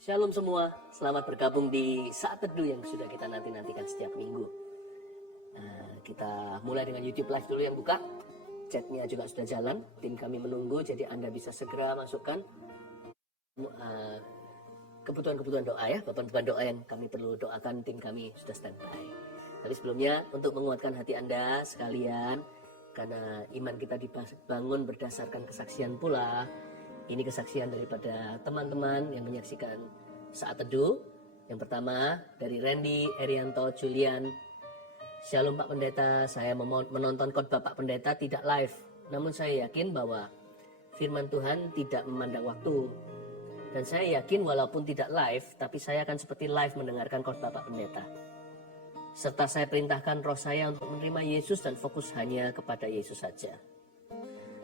Shalom semua, selamat bergabung di Saat Teduh yang sudah kita nanti-nantikan setiap minggu. Kita mulai dengan YouTube Live dulu yang buka. Chatnya juga sudah jalan, tim kami menunggu, jadi Anda bisa segera masukkan kebutuhan-kebutuhan doa ya, beban-beban doa yang kami perlu doakan, tim kami sudah standby. Tapi sebelumnya untuk menguatkan hati Anda sekalian, karena iman kita dibangun berdasarkan kesaksian pula. Ini kesaksian daripada teman-teman yang menyaksikan Saat Teduh. Yang pertama dari Randy, Erianto, Julian. Shalom Pak Pendeta, saya menonton khotbah Pak Pendeta tidak live. Namun saya yakin bahwa firman Tuhan tidak memandang waktu. Dan saya yakin walaupun tidak live, tapi saya akan seperti live mendengarkan khotbah Pak Pendeta. Serta saya perintahkan roh saya untuk menerima Yesus dan fokus hanya kepada Yesus saja.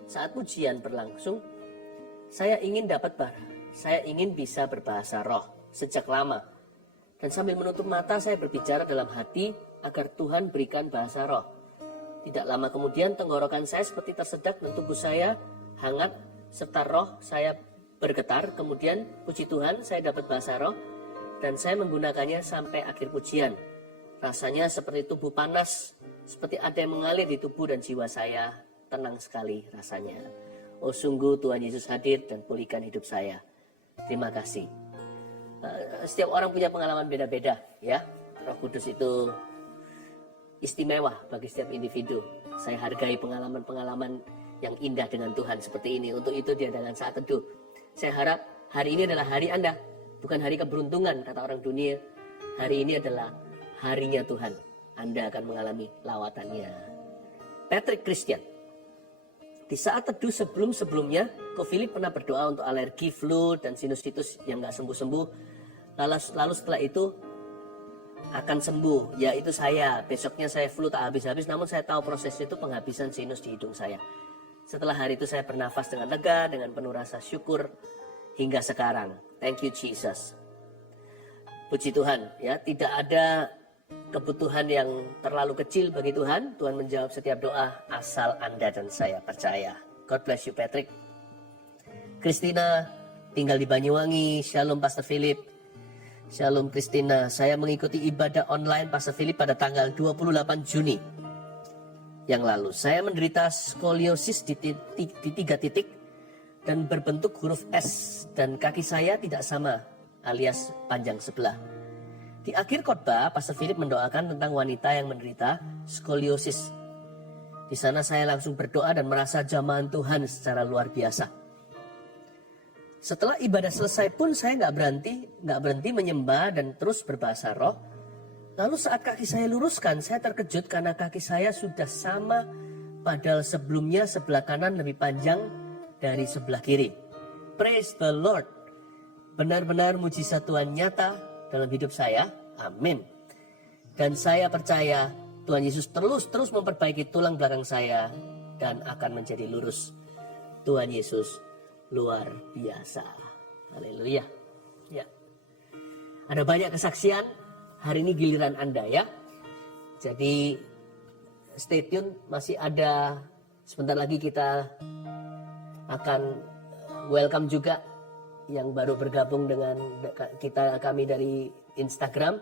Saat pujian berlangsung, saya ingin bisa berbahasa roh sejak lama. Dan sambil menutup mata saya berbicara dalam hati agar Tuhan berikan bahasa roh. Tidak lama kemudian tenggorokan saya seperti tersedak dan tubuh saya hangat serta roh saya bergetar. Kemudian puji Tuhan saya dapat bahasa roh dan saya menggunakannya sampai akhir pujian. Rasanya seperti tubuh panas, seperti ada yang mengalir di tubuh dan jiwa saya. Tenang sekali rasanya. Oh sungguh Tuhan Yesus hadir dan pulihkan hidup saya. Terima kasih. Setiap orang punya pengalaman beda-beda ya. Roh Kudus itu istimewa bagi setiap individu. Saya hargai pengalaman-pengalaman yang indah dengan Tuhan seperti ini. Untuk itu diadakan Saat Teduh. Saya harap hari ini adalah hari Anda, bukan hari keberuntungan kata orang dunia. Hari ini adalah harinya Tuhan. Anda akan mengalami lawatannya. Patrick Christian. Di Saat Teduh sebelum-sebelumnya, Ko Philip pernah berdoa untuk alergi, flu, dan sinusitis yang gak sembuh-sembuh. Lalu setelah itu akan sembuh. Ya itu saya. Besoknya saya flu tak habis-habis, namun saya tahu proses itu penghabisan sinus di hidung saya. Setelah hari itu saya bernafas dengan lega, dengan penuh rasa syukur hingga sekarang. Thank you Jesus. Puji Tuhan. Ya, tidak ada kebutuhan yang terlalu kecil bagi Tuhan. Tuhan menjawab setiap doa asal Anda dan saya percaya. God bless you Patrick. Christina tinggal di Banyuwangi. Shalom Pastor Philip. Shalom Christina. Saya mengikuti ibadah online Pastor Philip pada tanggal 28 Juni yang lalu. Saya menderita skoliosis di 3 titik dan berbentuk huruf S dan kaki saya tidak sama alias panjang sebelah. Di akhir khotbah, Pastor Philip mendoakan tentang wanita yang menderita skoliosis. Di sana saya langsung berdoa dan merasa jamahan Tuhan secara luar biasa. Setelah ibadah selesai pun saya nggak berhenti menyembah dan terus berbahasa roh. Lalu saat kaki saya luruskan, saya terkejut karena kaki saya sudah sama, padahal sebelumnya sebelah kanan lebih panjang dari sebelah kiri. Praise the Lord. Benar-benar mujizat Tuhan nyata dalam hidup saya, amin. Dan saya percaya Tuhan Yesus terus memperbaiki tulang belakang saya dan akan menjadi lurus. Tuhan Yesus luar biasa. Haleluya. Ya. Ada banyak kesaksian, hari ini giliran Anda ya. Jadi stay tune, masih ada sebentar lagi kita akan welcome juga yang baru bergabung dengan kami dari Instagram.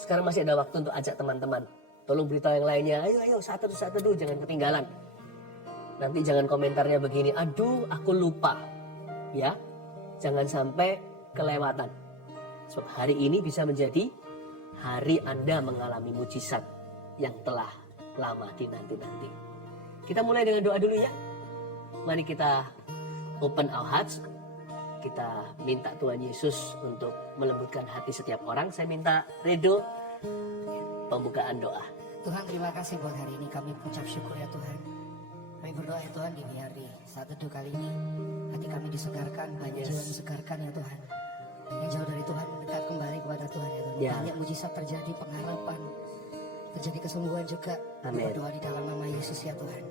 Sekarang masih ada waktu untuk ajak teman-teman. Tolong beritahu yang lainnya, ayo Saat Teduh, jangan ketinggalan. Nanti jangan komentarnya begini, aduh aku lupa. Ya, jangan sampai kelewatan. Sebab hari ini bisa menjadi hari Anda mengalami mujizat yang telah lama dinanti-nanti. Kita mulai dengan doa dulu ya. Mari kita open our hearts. Kita minta Tuhan Yesus untuk melembutkan hati setiap orang. Saya minta Redo pembukaan doa. Tuhan terima kasih buat hari ini. Kami ucap syukur ya Tuhan. Kami berdoa ya Tuhan di hari Saat Teduh kali ini. Hati kami disegarkan, banyak jiwa disegarkan ya Tuhan. Yang jauh dari Tuhan mendekat kembali kepada Tuhan ya Tuhan. Banyak mujizat terjadi, pengharapan, terjadi kesembuhan juga. Amin. Berdoa di dalam nama Yesus ya Tuhan.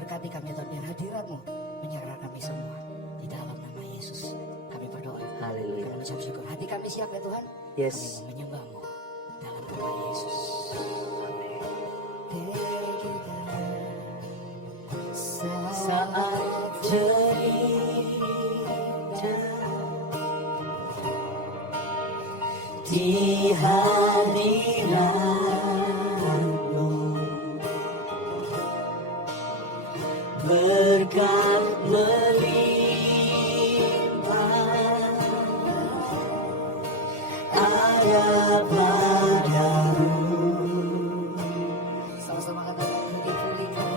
Berkati kami ya Tuhan, biar hadirat-Mu menyerah kami semua. Di dalam nama Yesus kami berdoa. Haleluya. Kami ucap syukur. Hati kami siap ya Tuhan. Yes. Kami menyembah-Mu dalam nama Yesus. Saat cerita hadiratmu, berkat melimpah ada padamu. Sama-sama katakan dipulihkan.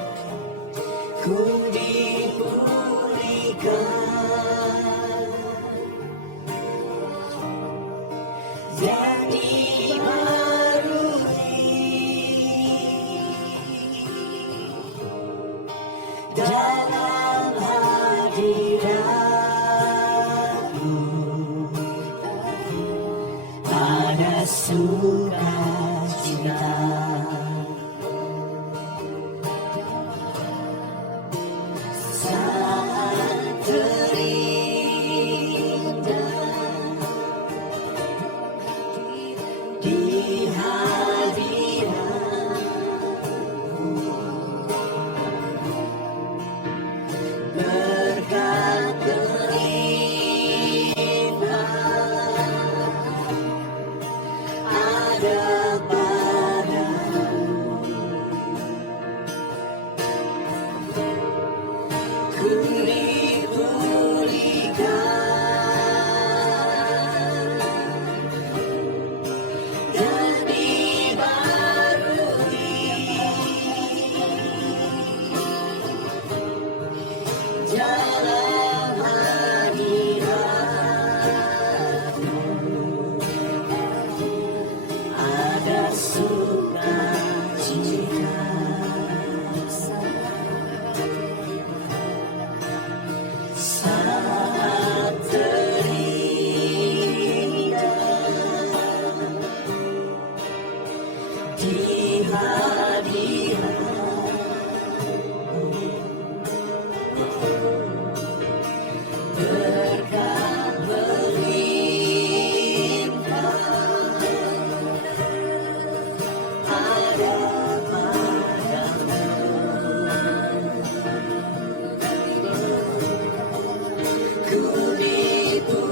Ku dipulihkan, jadi barui dalam hadiratmu, ada sukacita. Saat terindah di hadiratmu, berkat berlimpah ada padamu. Ku dipulihkan dan dibarui dalam hadiratmu, ada sukacita. Saat terindah di hadiratmu, berkat berlimpah ada padamu. Ku dipulihkan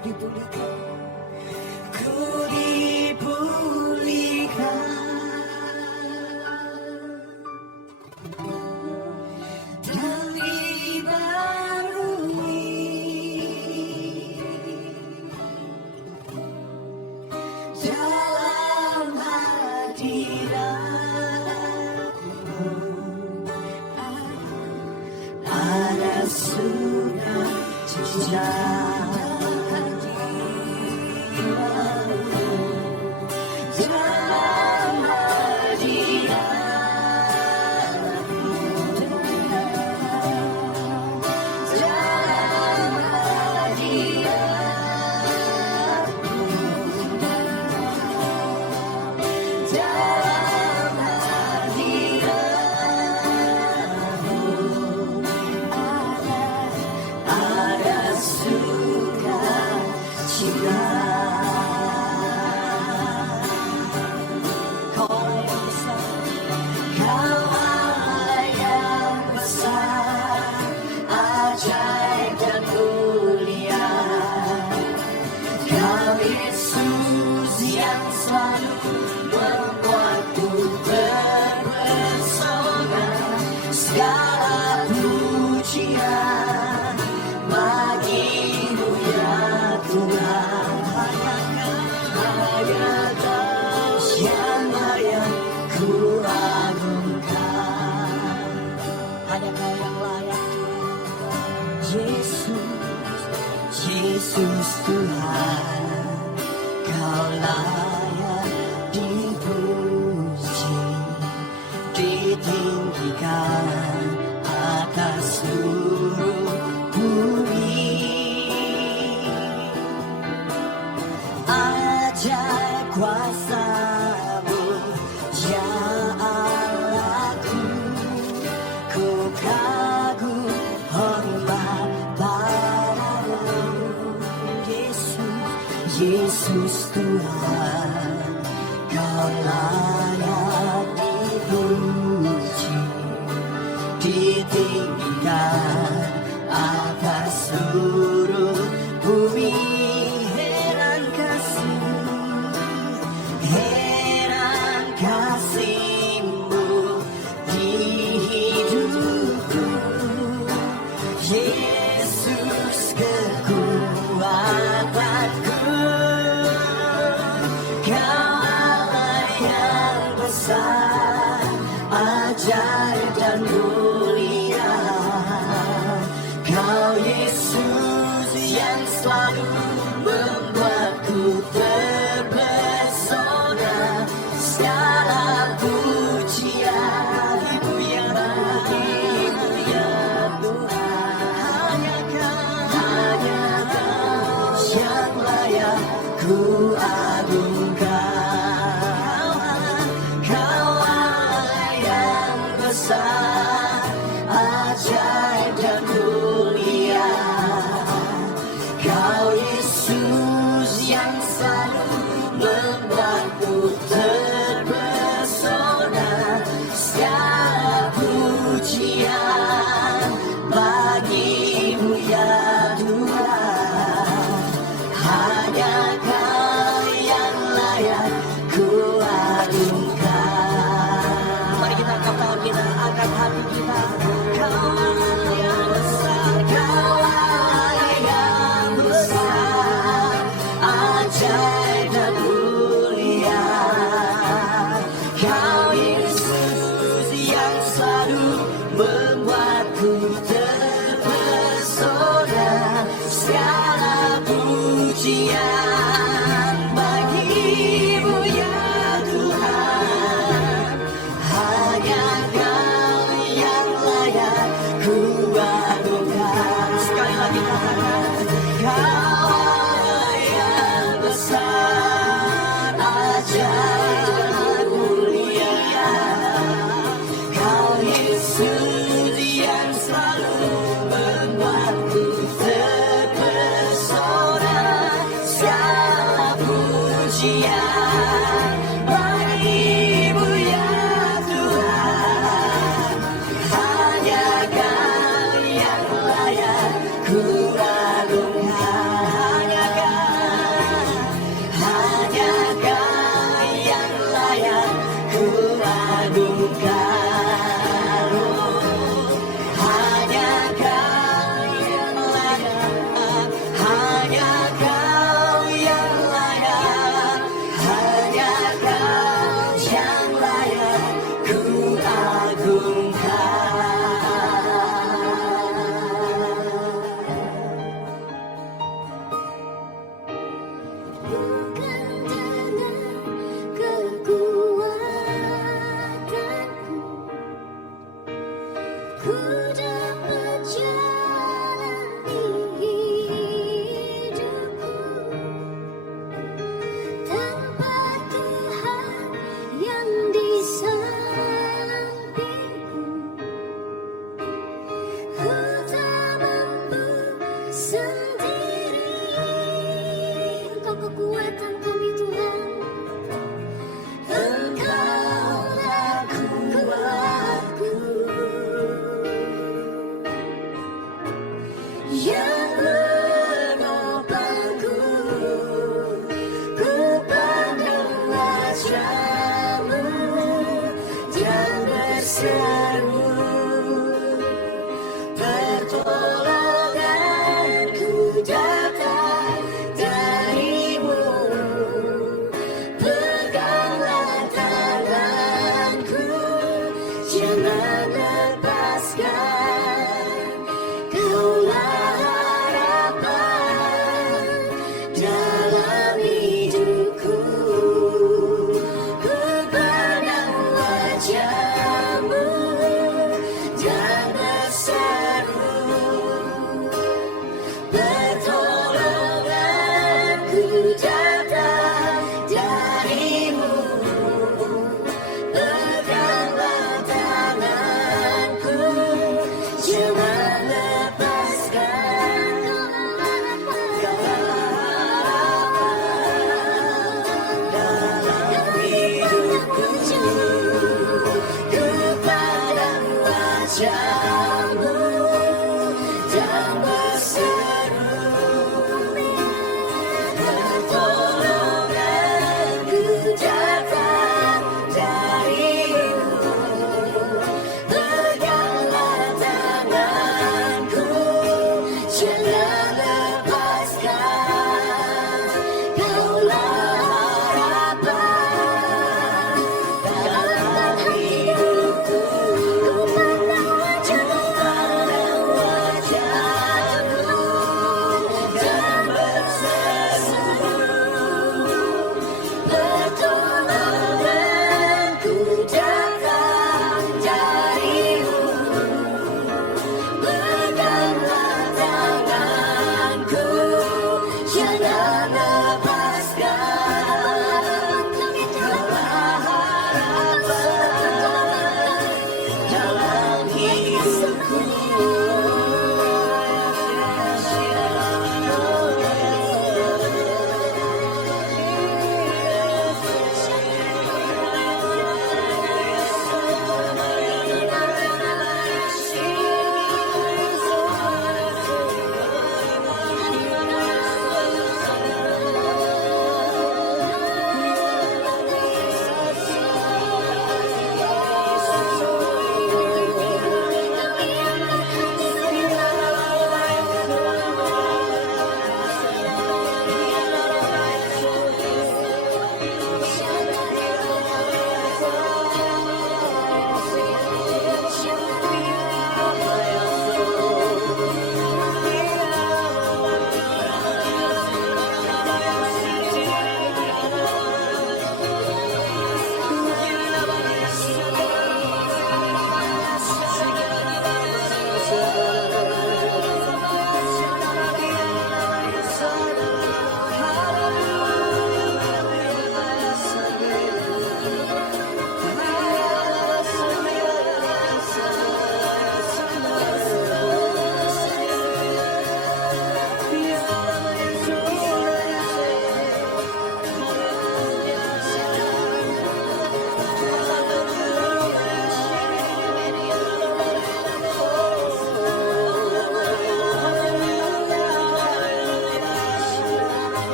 dipulihkan, ku dipulihkan dan dibarui dalam hadiratmu. Ada sukacita dalam hadiratmu, dalam hadiratmu, dalam hadiratmu ada sukacita. Kau Allah yang besar, ajaib dan mulia. Kau Yesus yang selalu membuatku terpesona. Segala pujian bagimu ya Tuhan. Hanya Kau yang layak ku agungkan. Hanya Kau yang layak Yesus, Yesus Tuhan. Kau layak dipuji, ditinggikan atas seluruh bumi. Ajaib kuasa-Mu ya Allahku, ku kagum hormat padamu. Yesus, Yesus Tuhan, Kau layak dipuji, ditinggikan atas seluruh bumi. Heran kasih-Mu di hidupku. Yesus kekuatanku. Kau Allah yang besar, ajaib dan mulia. Kau Yesus yang selalu membuatku terpesona. Segala pujian bagimu ya Tuhan. Hanya Kau yang layak ku agungkan. Kau Allah yang besar, ajaib dan mulia. Kau Yesus yang selalu membuatku terpesona. Segala pujian bagimu ya Tuhan. Hanya Kau yang layak ku agungkan. Mari kita angkat tangan kita, angkat hati kita. Kau Allah yang besar, Kau Allah yang besar, ajaib dan mulia. Kau Yesus yang selalu membuatku terpesona. Segala pujian bagimu ya Tuhan. Hanya Kau yang layak ku agungkan. Sekali lagi katakan, Kau Allah yang besar, ajaib dan mulia. Kau Yesus yang selalu membuatku terpesona. Segala pujian bagimu ya Tuhan. Hanya Kau yang layak ku agungkan. Hanya Kau wajahmu dan berseru, pertolonganku datang darimu. Peganglah tanganku, jangan lepaskan. Kaulah harapan dalam hidupku. Ku pandang wajahmu dan berseru, pertolonganku datang darimu. Peganglah tanganku, jangan lepaskan. Kaulah harapan dalam hidupku. Ku pandang wajahmu dan berseru, pertolonganku datang darimu. Peganglah tanganku, jangan lepaskan. Kaulah harapan dalam hidupku. Ku pandang wajahmu dan berseru, pertolonganku datang darimu. Peganglah tanganku, jangan lepaskan. Kaulah harapan dalam hidupku.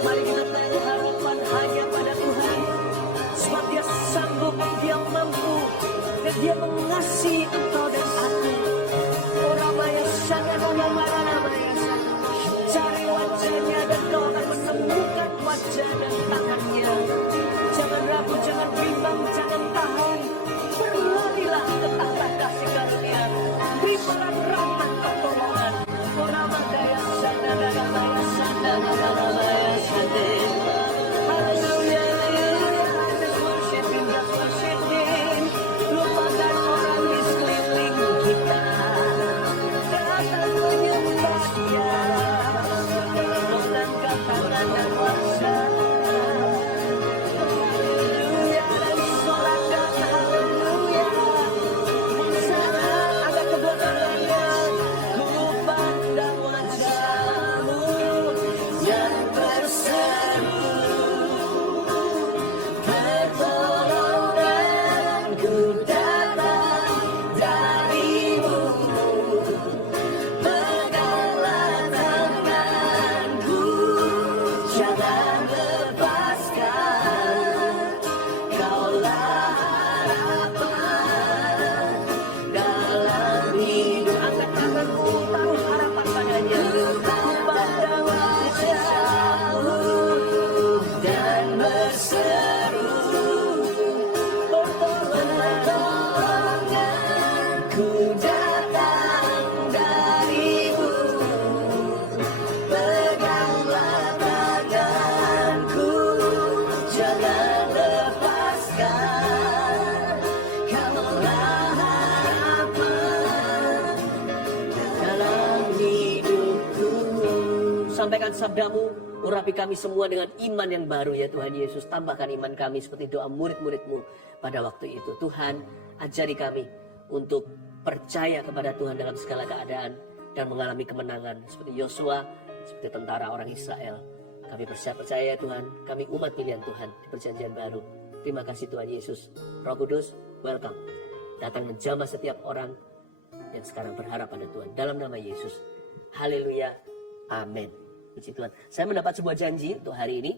Mari kita taruh harapan hanya pada Tuhan, sebab Dia sanggup, Dia mampu, dan Dia mengasihi engkau dan aku. Oramaya sangat oramaya sangat. Cari wajahnya dan kau akan menemukan wajah dan tangannya. Jangan ragu, jangan bimbang, jangan tahan. Berlarilah ke tahta kasih karunia. Beribadah rahmat pertolongan. Oramaya sangat oramaya sangat oramaya sangat. Haleluya, haleluya. Just worship Him, just worship Him. Lupakan orang di sekeliling kita. Datang menyembah Dia. Mengangkat tangan dan kuasa. Haleluya dan sholat dan haleluya. Sana ada kedua tangannya. Ku pandang wajahmu sampaikan sabdamu, urapi kami semua dengan iman yang baru ya Tuhan Yesus. Tambahkan iman kami seperti doa murid-murid-Mu pada waktu itu. Tuhan, ajari kami untuk percaya kepada Tuhan dalam segala keadaan dan mengalami kemenangan seperti Yosua, seperti tentara orang Israel. Kami percaya Tuhan, kami umat pilihan Tuhan di perjanjian baru. Terima kasih Tuhan Yesus. Roh Kudus, welcome. Datang menjamah setiap orang yang sekarang berharap pada Tuhan. Dalam nama Yesus. Haleluya. Amin. Puji Tuhan. Saya mendapat sebuah janji untuk hari ini.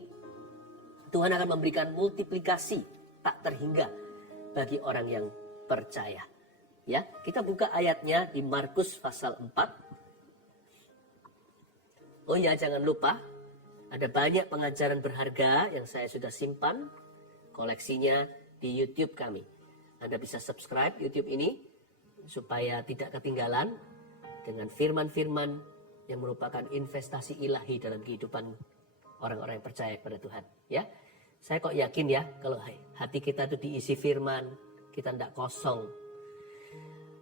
Tuhan akan memberikan multiplikasi tak terhingga bagi orang yang percaya. Ya, kita buka ayatnya di Markus pasal 4. Oh ya, jangan lupa ada banyak pengajaran berharga yang saya sudah simpan koleksinya di YouTube kami. Anda bisa subscribe YouTube ini supaya tidak ketinggalan dengan firman-firman yang merupakan investasi ilahi dalam kehidupan orang-orang yang percaya kepada Tuhan. Ya, saya kok yakin ya kalau hati kita itu diisi firman, kita tidak kosong.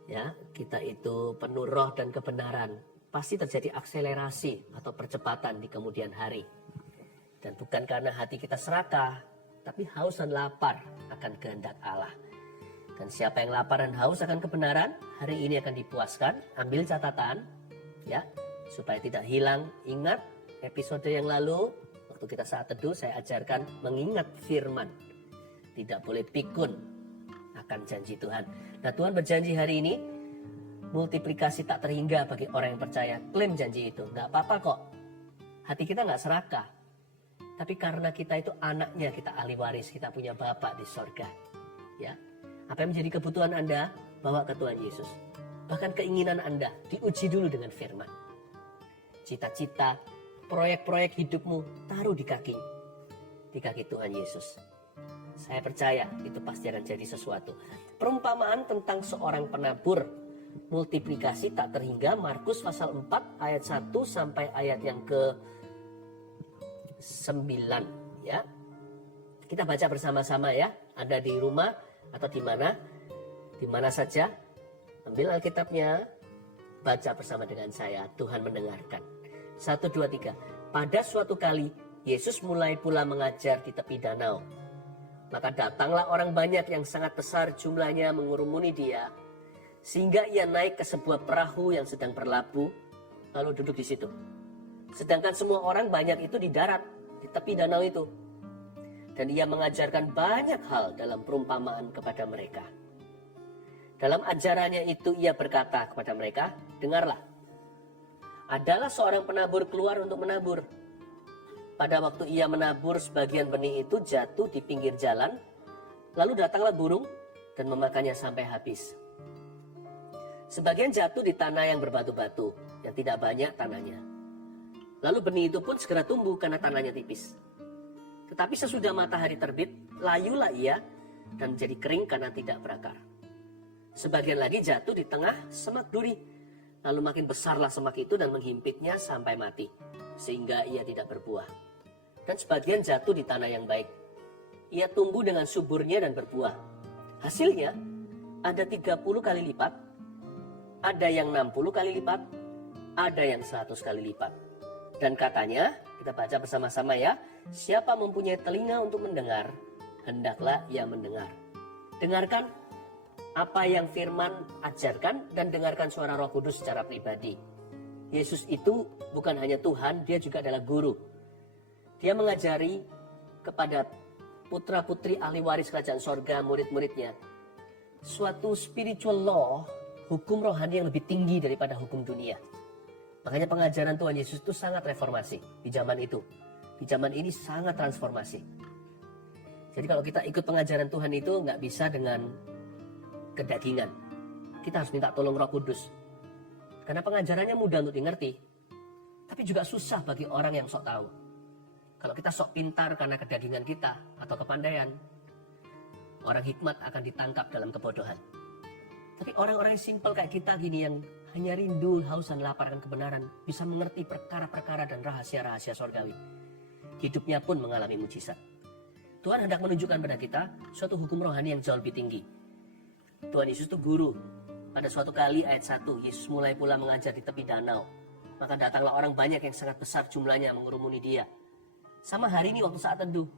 Ya, kita itu penuh roh dan kebenaran. Pasti terjadi akselerasi atau percepatan di kemudian hari. Dan bukan karena hati kita serakah, tapi haus dan lapar akan kehendak Allah. Dan siapa yang lapar dan haus akan kebenaran, hari ini akan dipuaskan. Ambil catatan, ya, supaya tidak hilang. Ingat episode yang lalu, waktu kita saat teduh, saya ajarkan mengingat firman. Tidak boleh pikun akan janji Tuhan. Nah, Tuhan berjanji hari ini, multiplikasi tak terhingga bagi orang yang percaya. Klaim janji itu, nggak apa-apa kok. Hati kita nggak serakah. Tapi karena kita itu anaknya, kita ahli waris, kita punya Bapa di sorga. Ya, apa yang menjadi kebutuhan Anda, bawa ke Tuhan Yesus. Bahkan keinginan Anda, diuji dulu dengan firman. Cita-cita, proyek-proyek hidupmu, taruh di kaki Tuhan Yesus. Saya percaya itu pasti akan jadi sesuatu. Perumpamaan tentang seorang penabur, multiplikasi tak terhingga, Markus pasal 4 ayat 1 sampai ayat yang ke-9. Ya, kita baca bersama-sama ya. Anda di rumah atau di mana saja, ambil Alkitabnya, baca bersama dengan saya. Tuhan mendengarkan. 1, 2, 3. Pada suatu kali Yesus mulai pula mengajar di tepi danau. Maka datanglah orang banyak yang sangat besar jumlahnya mengurumuni dia, sehingga ia naik ke sebuah perahu yang sedang berlabuh, lalu duduk di situ. Sedangkan semua orang banyak itu di darat, di tepi danau itu. Dan ia mengajarkan banyak hal dalam perumpamaan kepada mereka. Dalam ajarannya itu ia berkata kepada mereka, dengarlah. Adalah seorang penabur keluar untuk menabur. Pada waktu ia menabur, sebagian benih itu jatuh di pinggir jalan. Lalu datanglah burung dan memakannya sampai habis. Sebagian jatuh di tanah yang berbatu-batu, yang tidak banyak tanahnya. Lalu benih itu pun segera tumbuh karena tanahnya tipis. Tetapi sesudah matahari terbit, layulah ia dan menjadi kering karena tidak berakar. Sebagian lagi jatuh di tengah semak duri. Lalu makin besarlah semak itu dan menghimpitnya sampai mati, sehingga ia tidak berbuah. Dan sebagian jatuh di tanah yang baik. Ia tumbuh dengan suburnya dan berbuah. Hasilnya ada 30 kali lipat, ada yang 60 kali lipat, ada yang 100 kali lipat. Dan katanya, kita baca bersama-sama ya, siapa mempunyai telinga untuk mendengar, hendaklah ia mendengar. Dengarkan apa yang firman ajarkan dan dengarkan suara Roh Kudus secara pribadi. Yesus itu bukan hanya Tuhan, dia juga adalah guru. Dia mengajari kepada putra-putri ahli waris kerajaan sorga, murid-muridnya, suatu spiritual law, hukum rohani yang lebih tinggi daripada hukum dunia. Makanya pengajaran Tuhan Yesus itu sangat reformasi di zaman itu. Di zaman ini sangat transformasi. Jadi kalau kita ikut pengajaran Tuhan itu nggak bisa dengan kedagingan. Kita harus minta tolong Roh Kudus. Karena pengajarannya mudah untuk dimengerti. Tapi juga susah bagi orang yang sok tahu. Kalau kita sok pintar karena kedagingan kita atau kepandaian, orang hikmat akan ditangkap dalam kebodohan. Tapi orang-orang yang simpel kayak kita gini, yang hanya rindu, haus dan lapar akan kebenaran, bisa mengerti perkara-perkara dan rahasia-rahasia sorgawi. Hidupnya pun mengalami mujizat. Tuhan hendak menunjukkan pada kita suatu hukum rohani yang jauh lebih tinggi. Tuhan Yesus itu guru. Pada suatu kali ayat 1, Yesus mulai pula mengajar di tepi danau. maka datanglah orang banyak yang sangat besar jumlahnya mengerumuni dia. Sama hari ini waktu saat teduh,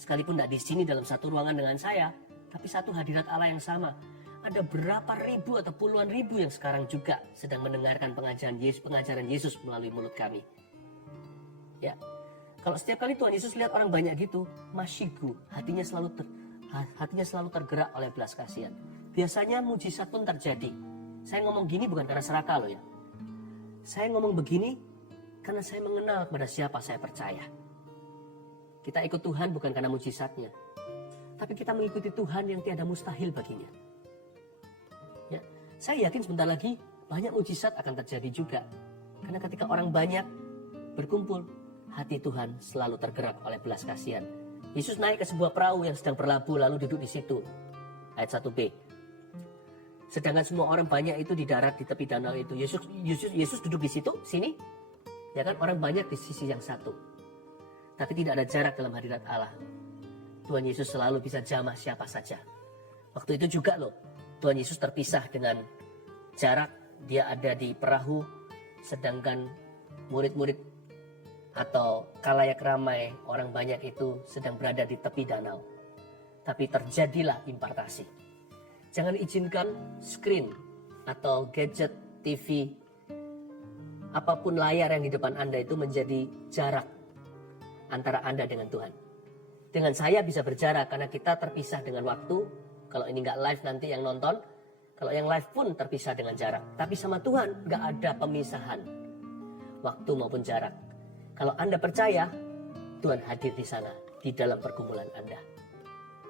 sekalipun tidak di sini dalam satu ruangan dengan saya, tapi satu hadirat Allah yang sama. Ada berapa ribu atau puluhan ribu yang sekarang juga sedang mendengarkan pengajaran Yesus melalui mulut kami. Ya, kalau setiap kali Tuhan Yesus lihat orang banyak gitu, masyigu, hatinya selalu tergerak oleh belas kasihan. Biasanya mujizat pun terjadi. Saya ngomong gini bukan karena serakah loh ya. Saya ngomong begini karena saya mengenal kepada siapa saya percaya. Kita ikut Tuhan bukan karena mujizatnya, tapi kita mengikuti Tuhan yang tiada mustahil baginya. Ya, saya yakin sebentar lagi banyak mujizat akan terjadi juga. Karena ketika orang banyak berkumpul, hati Tuhan selalu tergerak oleh belas kasihan. Yesus naik ke sebuah perahu yang sedang berlabuh lalu duduk di situ. Ayat 1b. Sedangkan semua orang banyak itu di darat di tepi danau itu. Yesus duduk di situ, sini. Ya kan, orang banyak di sisi yang satu. Tapi tidak ada jarak dalam hadirat Allah. Tuhan Yesus selalu bisa jamah siapa saja. Waktu itu juga loh, Tuhan Yesus terpisah dengan jarak. Dia ada di perahu, sedangkan murid-murid atau kalayak ramai orang banyak itu sedang berada di tepi danau. Tapi terjadilah impartasi. Jangan izinkan screen atau gadget, TV, apapun layar yang di depan Anda itu menjadi jarak antara Anda dengan Tuhan. Dengan saya bisa berjarak karena kita terpisah dengan waktu. Kalau ini nggak live nanti yang nonton, kalau yang live pun terpisah dengan jarak. Tapi sama Tuhan nggak ada pemisahan waktu maupun jarak. Kalau Anda percaya, Tuhan hadir di sana, di dalam pergumulan Anda.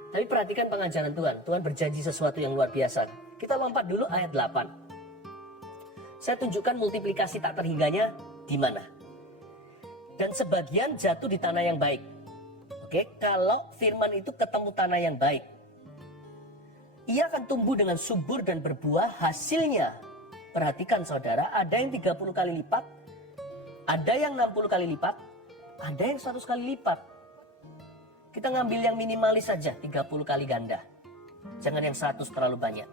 Tapi perhatikan pengajaran Tuhan. Tuhan berjanji sesuatu yang luar biasa. Kita lompat dulu ayat 8. Saya tunjukkan multiplikasi tak terhingganya di mana. Dan sebagian jatuh di tanah yang baik. Oke, kalau firman itu ketemu tanah yang baik, ia akan tumbuh dengan subur dan berbuah. Hasilnya, perhatikan saudara, ada yang 30 kali lipat, ada yang 60 kali lipat, ada yang 100 kali lipat. Kita ngambil yang minimalis saja, 30 kali ganda. Jangan yang 100 terlalu banyak.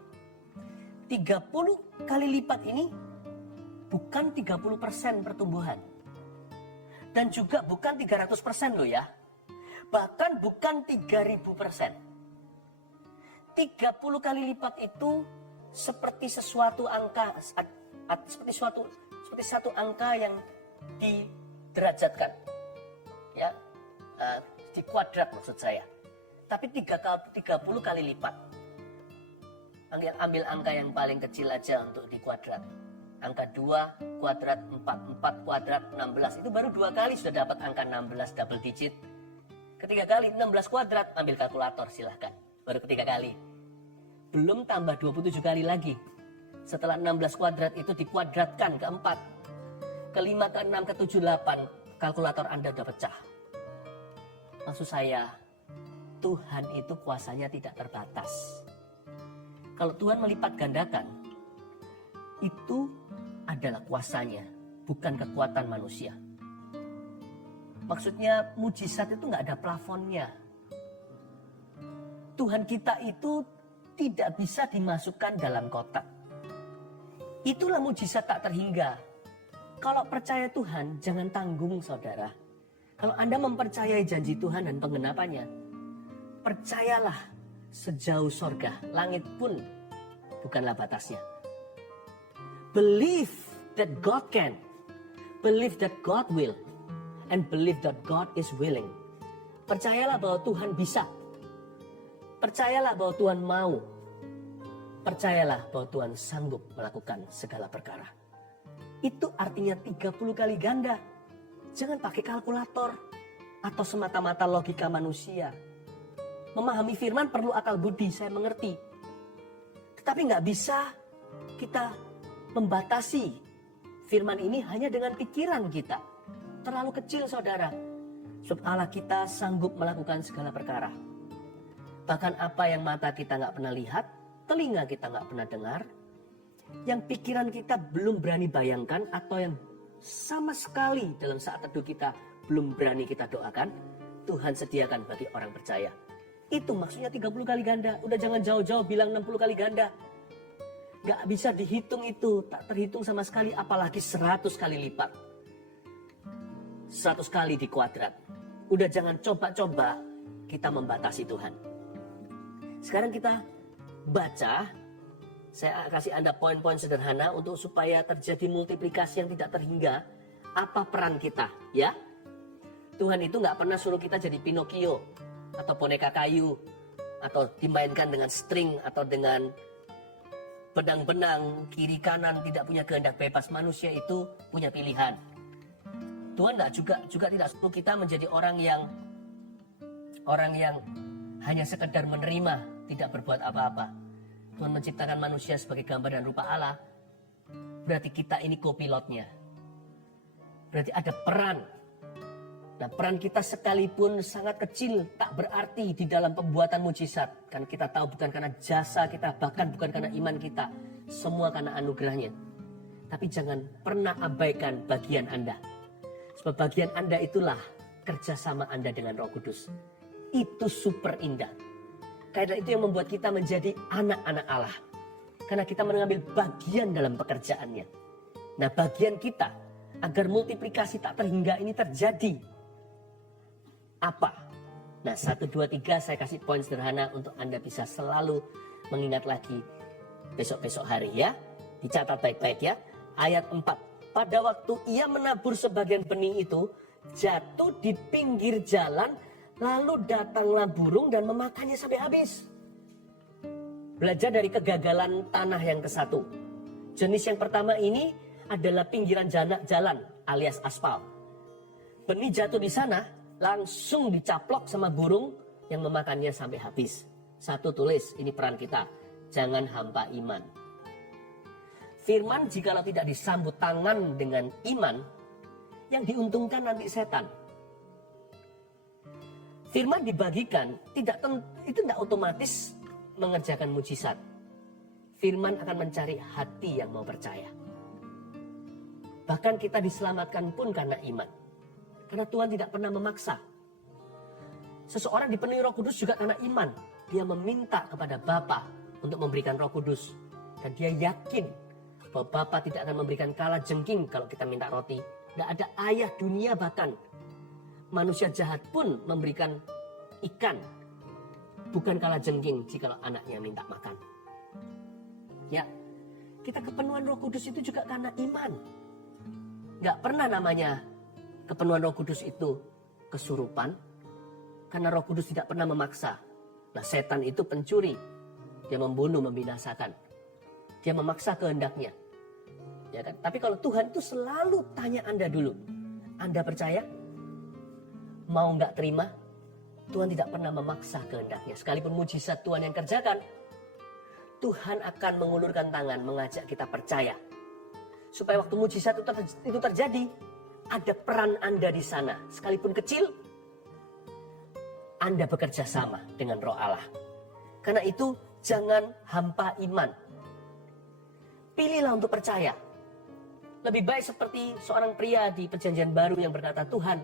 30 kali lipat ini bukan 30% pertumbuhan. Dan juga bukan 300% loh ya. Bahkan bukan 3000%. 30 kali lipat itu seperti sesuatu angka, seperti satu angka yang diderajatkan. Ya, di kuadrat maksud saya. Tapi 30 kali lipat. Ambil angka yang paling kecil aja untuk di kuadrat. Angka 2 kuadrat, 4 kuadrat, 16. Itu baru 2 kali sudah dapat angka 16 double digit. Ketiga kali 16 kuadrat, ambil kalkulator silahkan. Baru ketiga kali. Belum tambah 27 kali lagi. Setelah 16 kuadrat itu dikuadratkan ke 4. Ke 5, ke 6, ke 7, 8. Kalkulator Anda sudah pecah. Maksud saya, Tuhan itu kuasanya tidak terbatas. Kalau Tuhan melipat gandakan, itu adalah kuasanya, bukan kekuatan manusia. Maksudnya mujizat itu nggak ada plafonnya. Tuhan kita itu tidak bisa dimasukkan dalam kotak. Itulah mujizat tak terhingga. Kalau percaya Tuhan, jangan tanggung saudara. Kalau Anda mempercayai janji Tuhan dan penggenapannya, percayalah sejauh sorga, langit pun bukanlah batasnya. Believe that God can, believe that God will, and believe that God is willing. Percayalah bahwa Tuhan bisa. Percayalah bahwa Tuhan mau. Percayalah bahwa Tuhan sanggup melakukan segala perkara. Itu artinya 30 kali ganda. Jangan pakai kalkulator atau semata-mata logika manusia. Memahami firman perlu akal budi, saya mengerti. Tetapi nggak bisa kita membatasi firman ini hanya dengan pikiran kita. Terlalu kecil saudara. Sebab Allah kita sanggup melakukan segala perkara. Bahkan apa yang mata kita nggak pernah lihat, telinga kita nggak pernah dengar, yang pikiran kita belum berani bayangkan, atau yang sama sekali dalam saat teduh kita belum berani kita doakan, Tuhan sediakan bagi orang percaya. Itu maksudnya 30 kali ganda. Udah jangan jauh-jauh bilang 60 kali ganda. Gak bisa dihitung itu, tak terhitung sama sekali, apalagi 100 kali lipat. 100 kali di kuadrat. Udah jangan coba-coba kita membatasi Tuhan. Sekarang kita baca, saya kasih Anda poin-poin sederhana untuk supaya terjadi multiplikasi yang tidak terhingga. Apa peran kita, ya? Tuhan itu gak pernah suruh kita jadi Pinocchio atau boneka kayu atau dimainkan dengan string atau dengan benang-benang kiri kanan, tidak punya kehendak bebas. Manusia itu punya pilihan. Tuhan juga tidak suruh kita menjadi orang yang hanya sekedar menerima, tidak berbuat apa-apa. Tuhan menciptakan manusia sebagai gambar dan rupa Allah. Berarti kita ini co-pilotnya. Berarti ada peran. Nah, peran kita sekalipun sangat kecil, tak berarti di dalam pembuatan mujizat. Karena kita tahu bukan karena jasa kita, bahkan bukan karena iman kita. Semua karena anugerahnya. Tapi jangan pernah abaikan bagian Anda. Sebab bagian Anda itulah kerjasama Anda dengan Roh Kudus. Itu super indah. Karena itu yang membuat kita menjadi anak-anak Allah. Karena kita mengambil bagian dalam pekerjaannya. Nah, bagian kita agar multiplikasi tak terhingga ini terjadi. Apa? Nah, 1, 2, 3 saya kasih poin sederhana untuk Anda bisa selalu mengingat lagi besok-besok hari, ya. Dicatat baik-baik, ya. Ayat 4. Pada waktu ia menabur sebagian benih itu, jatuh di pinggir jalan, lalu datanglah burung dan memakannya sampai habis. Belajar dari kegagalan tanah yang ke-1. Jenis yang pertama ini adalah pinggiran jalan alias aspal. Benih jatuh di sana, langsung dicaplok sama burung yang memakannya sampai habis. 1, tulis, ini peran kita. Jangan hampa iman. Firman jikalau tidak disambut tangan dengan iman, yang diuntungkan nanti setan. Firman dibagikan, itu tidak otomatis mengerjakan mujizat. Firman akan mencari hati yang mau percaya. Bahkan kita diselamatkan pun karena iman. Karena Tuhan tidak pernah memaksa. Seseorang dipenuhi Roh Kudus juga karena iman. Dia meminta kepada Bapa untuk memberikan Roh Kudus. Dan dia yakin bahwa Bapa tidak akan memberikan kala jengking kalau kita minta roti. Tidak ada ayah dunia bahkan. Manusia jahat pun memberikan ikan. Bukan kala jengking jika anaknya minta makan. Ya, kita kepenuhan Roh Kudus itu juga karena iman. Gak pernah namanya kepenuhan Roh Kudus itu kesurupan. Karena Roh Kudus tidak pernah memaksa. Nah, setan itu pencuri. Dia membunuh, membinasakan. Dia memaksa kehendaknya. Ya kan? Tapi kalau Tuhan itu selalu tanya Anda dulu. Anda percaya? Mau nggak terima? Tuhan tidak pernah memaksa kehendaknya. Sekalipun mujizat Tuhan yang kerjakan, Tuhan akan mengulurkan tangan mengajak kita percaya. Supaya waktu mujizat itu terjadi, ada peran Anda di sana. Sekalipun kecil, Anda bekerja sama dengan Roh Allah. Karena itu jangan hampa iman. Pilihlah untuk percaya. Lebih baik seperti seorang pria di Perjanjian Baru yang berkata, Tuhan,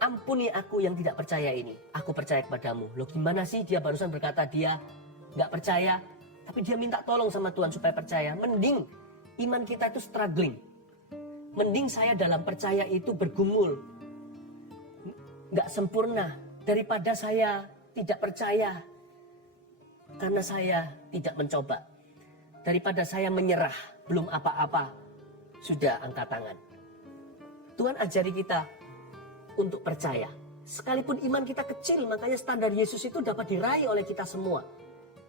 ampuni aku yang tidak percaya ini. Aku percaya kepadamu. Loh, gimana sih dia barusan berkata dia nggak percaya, tapi dia minta tolong sama Tuhan supaya percaya. Mending iman kita itu struggling. Mending saya dalam percaya itu bergumul. Nggak sempurna. Daripada saya tidak percaya karena saya tidak mencoba. Daripada saya menyerah, belum apa-apa, sudah angkat tangan. Tuhan ajari kita untuk percaya. Sekalipun iman kita kecil, makanya standar Yesus itu dapat diraih oleh kita semua.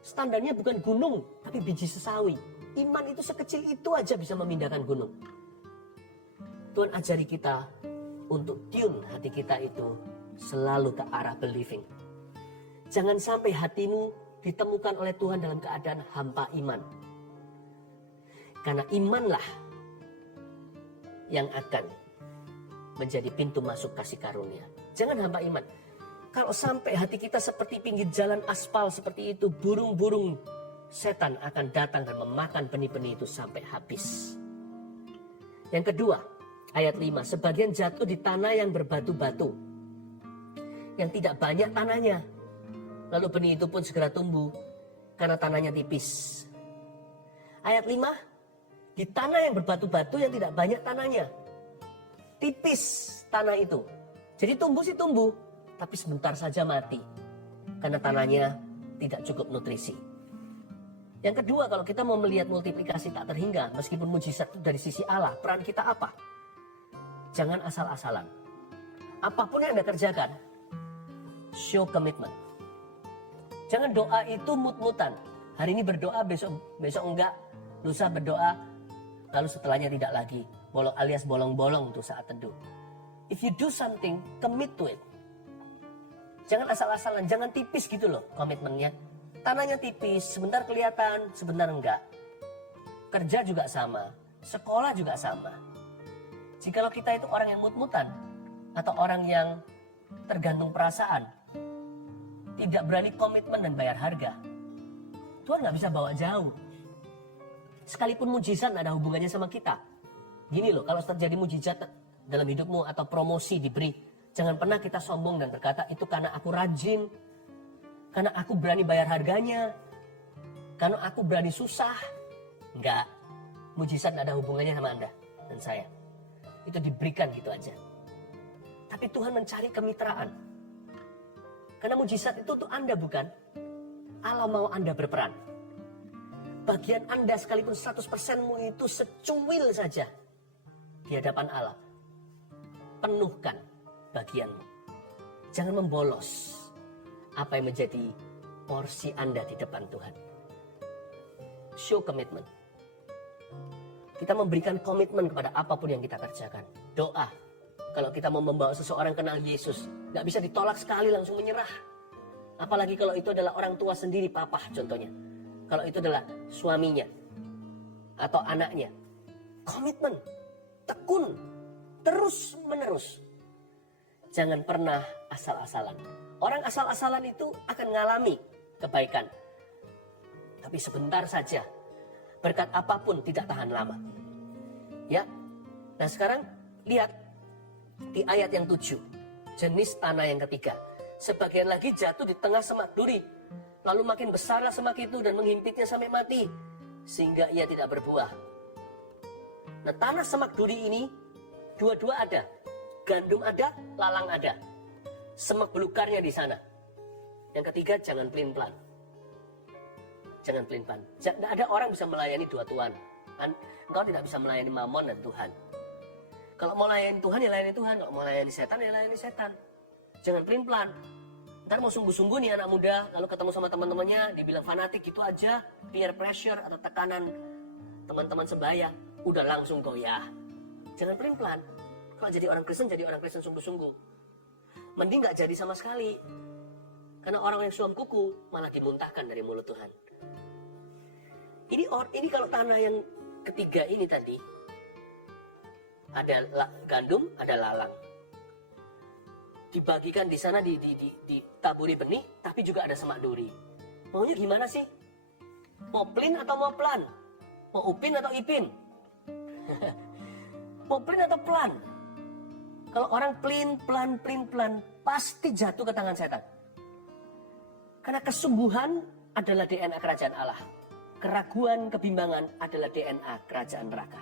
Standarnya bukan gunung, tapi biji sesawi. Iman itu sekecil itu aja bisa memindahkan gunung. Tuhan ajari kita untuk tune hati kita itu selalu ke arah believing. Jangan sampai hatimu ditemukan oleh Tuhan dalam keadaan hampa iman. Karena imanlah yang akan menjadi pintu masuk kasih karunia. Jangan hampa iman. Kalau sampai hati kita seperti pinggir jalan aspal seperti itu, burung-burung setan akan datang dan memakan benih-benih itu sampai habis. Yang kedua, ayat 5, sebagian jatuh di tanah yang berbatu-batu, yang tidak banyak tanahnya. Lalu benih itu pun segera tumbuh karena tanahnya tipis. Ayat 5, di tanah yang berbatu-batu yang tidak banyak tanahnya. Tipis tanah itu. Jadi tumbuh sih tumbuh, tapi sebentar saja mati. Karena tanahnya tidak cukup nutrisi. Yang kedua, kalau kita mau melihat multiplikasi tak terhingga, meskipun mujizat itu dari sisi Allah, peran kita apa? Jangan asal-asalan. Apapun yang Anda kerjakan, show commitment. Jangan doa itu mut-mutan. Hari ini berdoa, besok enggak, lusa berdoa, lalu setelahnya tidak lagi. Alias bolong-bolong untuk saat teduh. If you do something, commit to it. Jangan asal-asalan, jangan tipis gitu loh komitmennya. Tanahnya tipis, sebentar kelihatan, sebentar enggak. Kerja juga sama, sekolah juga sama. Jikalau kita itu orang yang mut-mutan, atau orang yang tergantung perasaan, tidak berani komitmen dan bayar harga, Tuhan nggak bisa bawa jauh. Sekalipun mujizat nggak ada hubungannya sama kita. Gini loh, kalau terjadi mujizat dalam hidupmu atau promosi diberi, jangan pernah kita sombong dan berkata, itu karena aku rajin, karena aku berani bayar harganya, karena aku berani susah. Enggak, mujizat nggak ada hubungannya sama Anda dan saya. Itu diberikan gitu aja. Tapi Tuhan mencari kemitraan. Karena mujizat itu untuk Anda bukan. Allah mau Anda berperan. Bagian Anda sekalipun 100%-mu itu secuil saja di hadapan Allah. Penuhkan bagianmu. Jangan membolos apa yang menjadi porsi Anda di depan Tuhan. Show commitment. Kita memberikan komitmen kepada apapun yang kita kerjakan. Doa. Kalau kita mau membawa seseorang kenal Yesus, gak bisa ditolak sekali langsung menyerah. Apalagi kalau itu adalah orang tua sendiri, papa contohnya. Kalau itu adalah suaminya atau anaknya. Komitmen, tekun, terus menerus. Jangan pernah asal-asalan. Orang asal-asalan itu akan mengalami kebaikan. Tapi sebentar saja. Berkat apapun tidak tahan lama. Ya. Nah sekarang lihat di ayat yang 7. Jenis tanah yang ketiga. Sebagian lagi jatuh di tengah semak duri. Lalu makin besarlah semak itu dan menghimpitnya sampai mati. Sehingga ia tidak berbuah. Nah tanah semak duri ini dua-dua ada. Gandum ada, lalang ada. Semak belukarnya di sana. Yang ketiga jangan pelin-pelan. Jangan pelin-pelan. Tidak ada orang bisa melayani dua Tuhan. Engkau tidak bisa melayani Mammon dan Tuhan. Kalau mau layani Tuhan ya layani Tuhan. Kalau mau layani setan ya layani setan. Jangan pelin-pelan. Ntar mau sungguh-sungguh nih anak muda, lalu ketemu sama teman-temannya, dibilang fanatik gitu aja, peer pressure atau tekanan teman-teman sebaya, udah langsung goyah. Jangan pelin-pelan. Kalau jadi orang Kristen sungguh-sungguh. Mending gak jadi sama sekali. Karena orang yang suam kuku malah dimuntahkan dari mulut Tuhan. Ini kalau tanah yang ketiga ini tadi, ada gandum, ada lalang. Dibagikan di sana, ditaburi benih, tapi juga ada semak duri. Maunya gimana sih? Mau plin atau mau pelan? Mau upin atau ipin? Mau plin atau pelan? Kalau orang plin, pelan, pasti jatuh ke tangan setan. Karena kesungguhan adalah DNA kerajaan Allah. Keraguan, kebimbangan adalah DNA kerajaan neraka.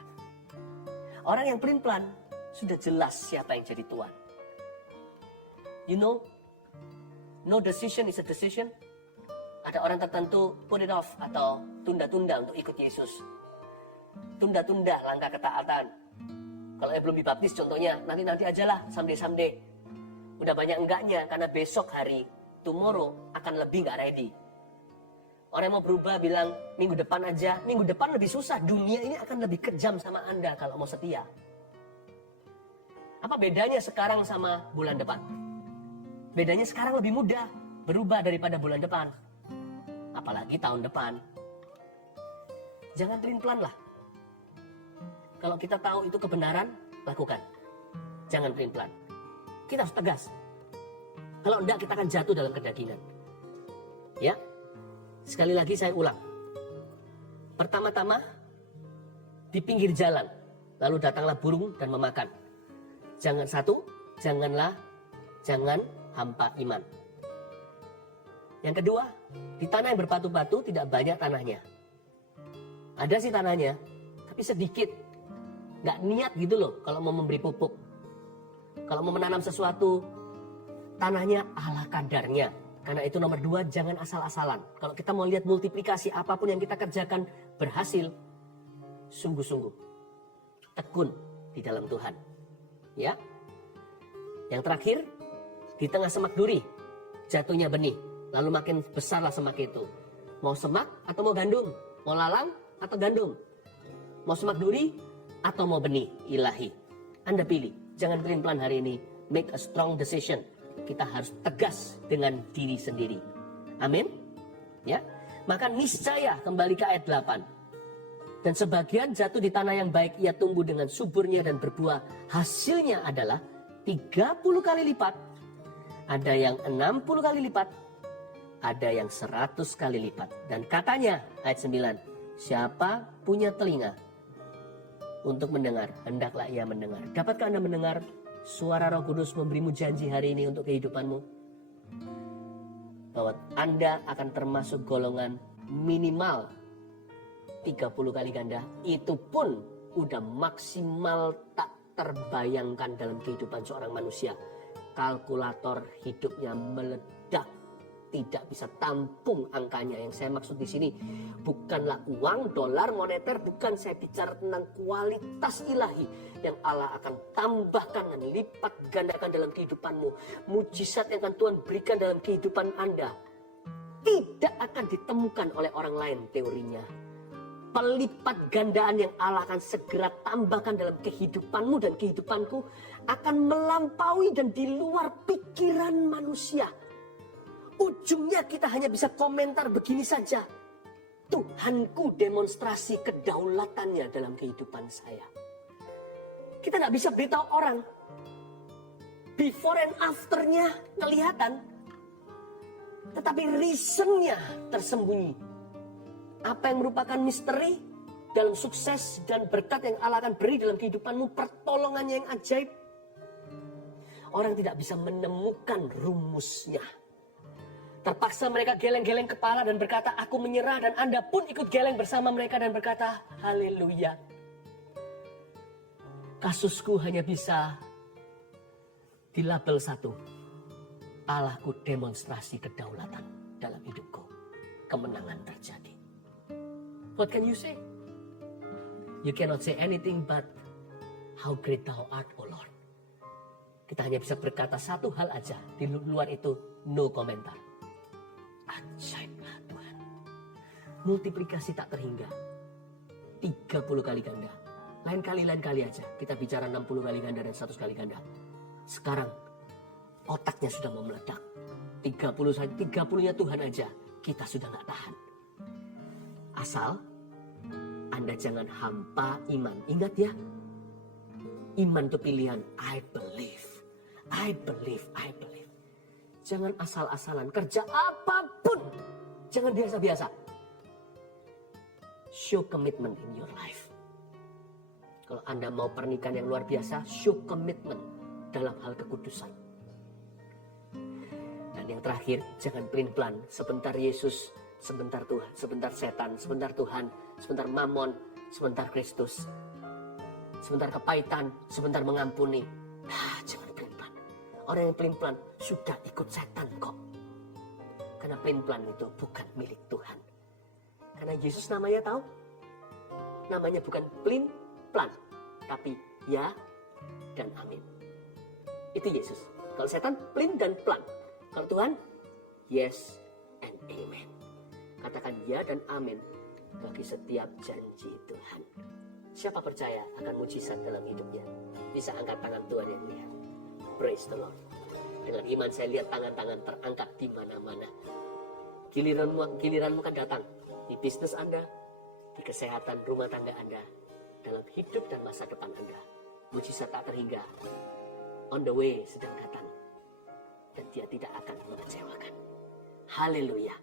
Orang yang pelin-pelan sudah jelas siapa yang jadi tuan. You know, no decision is a decision. Ada orang tertentu put it off atau tunda-tunda untuk ikut Yesus. Tunda-tunda langkah ketaatan. Kalau belum dibaptis contohnya, nanti aja lah, someday. Udah banyak enggaknya karena besok hari, tomorrow akan lebih gak ready. Orang yang mau berubah bilang, minggu depan aja. Minggu depan lebih susah. Dunia ini akan lebih kejam sama Anda kalau mau setia. Apa bedanya sekarang sama bulan depan? Bedanya sekarang lebih mudah berubah daripada bulan depan. Apalagi tahun depan. Jangan pelin-pelan lah. Kalau kita tahu itu kebenaran, lakukan. Jangan pelin-pelan. Kita harus tegas. Kalau enggak, kita akan jatuh dalam kedagingan. Ya? Sekali lagi saya ulang. Pertama-tama, di pinggir jalan. Lalu datanglah burung dan memakan. Jangan hampa iman. Yang kedua, di tanah yang berbatu-batu tidak banyak tanahnya. Ada sih tanahnya, tapi sedikit. Nggak niat gitu loh kalau mau memberi pupuk. Kalau mau menanam sesuatu, tanahnya ala kadarnya. Karena itu nomor 2, jangan asal-asalan. Kalau kita mau lihat multiplikasi apapun yang kita kerjakan berhasil, sungguh-sungguh tekun di dalam Tuhan. Ya. Yang terakhir, di tengah semak duri jatuhnya benih, lalu makin besarlah semak itu. Mau semak atau mau gandum? Mau lalang atau gandum? Mau semak duri atau mau benih ilahi? Anda pilih. Jangan pelin-pelan hari ini. Make a strong decision. Kita harus tegas dengan diri sendiri. Amin. Ya. Maka niscaya, kembali ke ayat 8. Dan sebagian jatuh di tanah yang baik, ia tumbuh dengan suburnya dan berbuah. Hasilnya adalah 30 kali lipat. Ada yang 60 kali lipat. Ada yang 100 kali lipat. Dan katanya, ayat 9. Siapa punya telinga untuk mendengar, hendaklah ia mendengar. Dapatkah Anda mendengar suara Roh Kudus memberimu janji hari ini untuk kehidupanmu? Bahwa Anda akan termasuk golongan minimal 30 kali ganda. Itu pun udah maksimal tak terbayangkan dalam kehidupan seorang manusia. Kalkulator hidupnya meledak. Tidak bisa tampung angkanya. Yang saya maksud di sini bukanlah uang, dolar, moneter, bukan. Saya bicara tentang kualitas ilahi yang Allah akan tambahkan dan lipat gandakan dalam kehidupanmu. Mujizat yang akan Tuhan berikan dalam kehidupan Anda tidak akan ditemukan oleh orang lain teorinya. Pelipat gandaan yang Allah akan segera tambahkan dalam kehidupanmu dan kehidupanku akan melampaui dan di luar pikiran manusia. Ujungnya kita hanya bisa komentar begini saja. Tuhanku demonstrasi kedaulatannya dalam kehidupan saya. Kita nggak bisa beritahu orang. Before and afternya kelihatan. Tetapi reasonnya tersembunyi. Apa yang merupakan misteri dalam sukses dan berkat yang Allah akan beri dalam kehidupanmu. Pertolongannya yang ajaib. Orang tidak bisa menemukan rumusnya. Terpaksa mereka geleng-geleng kepala dan berkata, aku menyerah, dan Anda pun ikut geleng bersama mereka dan berkata, haleluya. Kasusku hanya bisa dilabel satu. Allahku demonstrasi kedaulatan dalam hidupku. Kemenangan terjadi. What can you say? You cannot say anything but how great thou art, O Lord. Kita hanya bisa berkata satu hal aja. Di luar itu, no komentar. Ajaiblah Tuhan. Multiplikasi tak terhingga. 30 kali ganda. Lain kali aja. Kita bicara 60 kali ganda dan 100 kali ganda. Sekarang otaknya sudah mau meledak. 30-nya Tuhan aja. Kita sudah gak tahan. Asal Anda jangan hampa iman. Ingat ya. Iman itu pilihan. I believe. I believe. I believe. Jangan asal-asalan. Kerja apapun. Jangan biasa-biasa. Show commitment in your life. Kalau Anda mau pernikahan yang luar biasa, show commitment dalam hal kekudusan. Dan yang terakhir, jangan pelin-pelan. Sebentar Yesus, sebentar Tuhan, sebentar setan, sebentar Tuhan, sebentar Mammon, sebentar Kristus. Sebentar kepahitan, sebentar mengampuni. Jangan pelin-pelan. Orang yang pelin-pelan sudah ikut setan kok. Karena pelin-pelan itu bukan milik Tuhan. Karena Yesus namanya tahu? Namanya bukan pelin-pelan, tapi ya dan amin. Itu Yesus. Kalau setan, pelin dan pelan. Kalau Tuhan, yes and amen. Katakan ya dan amin bagi setiap janji Tuhan. Siapa percaya akan mujizat dalam hidupnya? Bisa angkat tangan Tuhan yang lihat. Praise the Lord. Dengan iman saya lihat tangan-tangan terangkat di mana-mana. Giliranmu kan datang. Di bisnis Anda, di kesehatan rumah tangga Anda, dalam hidup dan masa depan Anda. Mujizat tak terhingga. On the way sedang datang. Dan dia tidak akan mengecewakan. Haleluya.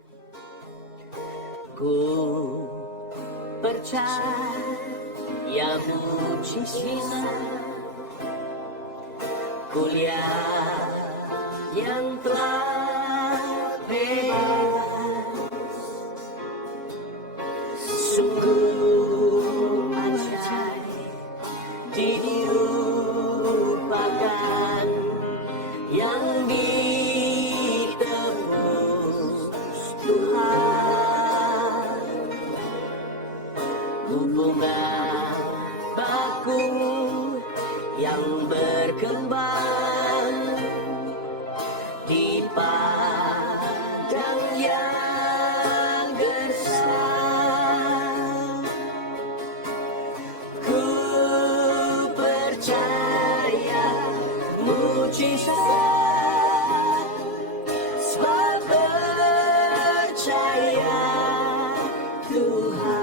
Ku percaya mujizat. Kuliah yang telah bebas. Sungguh yang ditebus Tuhan. Hubungan baku yang berkembang di padang yang gersang. Ku percaya mujizat, sebab percaya Tuhan.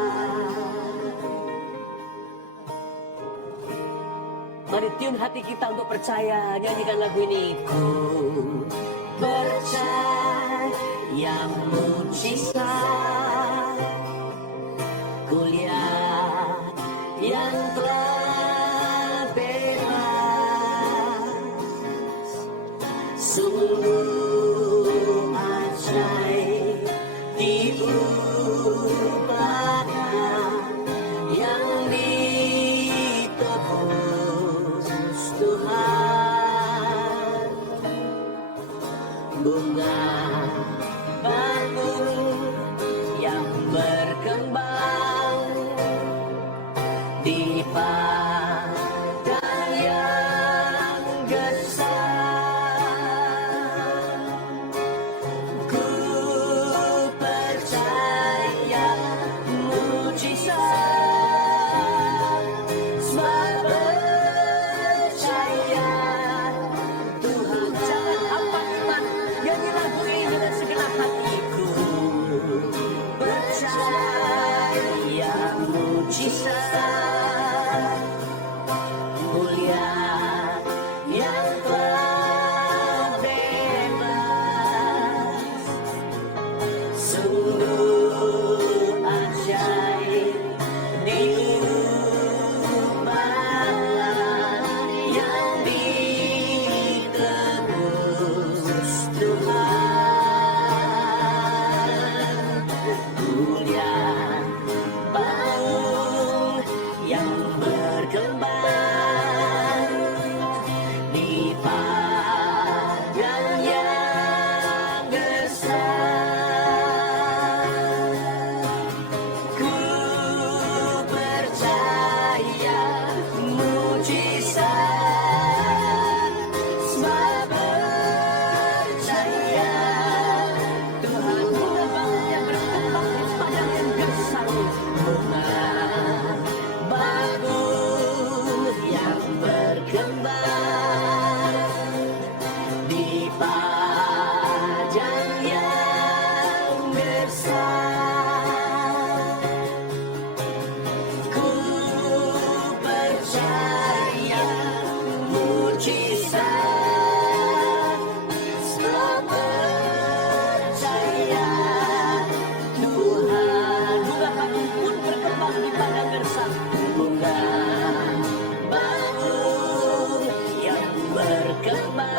Mari tune hati kita untuk percaya, nyanyikan lagu ini. Ku percaya mujizat, ku lihat yang telah bebas, sungguh ajaib diubahkan yang ditebus Tuhan. Bunga baru yang berkembang di padang yang gersang. Ku percaya mujizat, sebab percaya Tuhan. Jangan hampa iman, nyanyi lagu ini dengan segenap hatiku. Percaya mujizat, mulia yang telah bebas, sungguh ajaib diubahkan yang ditebus Tuhan. Mulia bau yang berkembang di padang yang gersang. Ku percaya mujizat, sebab percaya Tuhan. Bunga bau yang berkembang di padang yang gersang. Bunga bau yang berkembang di padang yang gersang. Ku percaya mujizat, sebab percaya Tuhan. Bunga bau pun berkembang di padang gersang. Bunga bau yang berkembang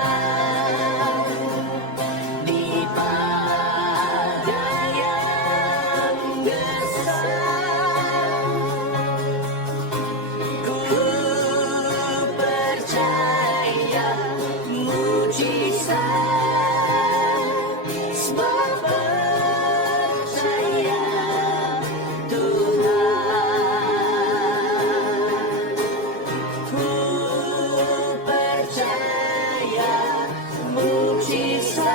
di padang yang gersang. Ku percaya mujizat, sebab percaya Tuhan. Ku percaya mujizat,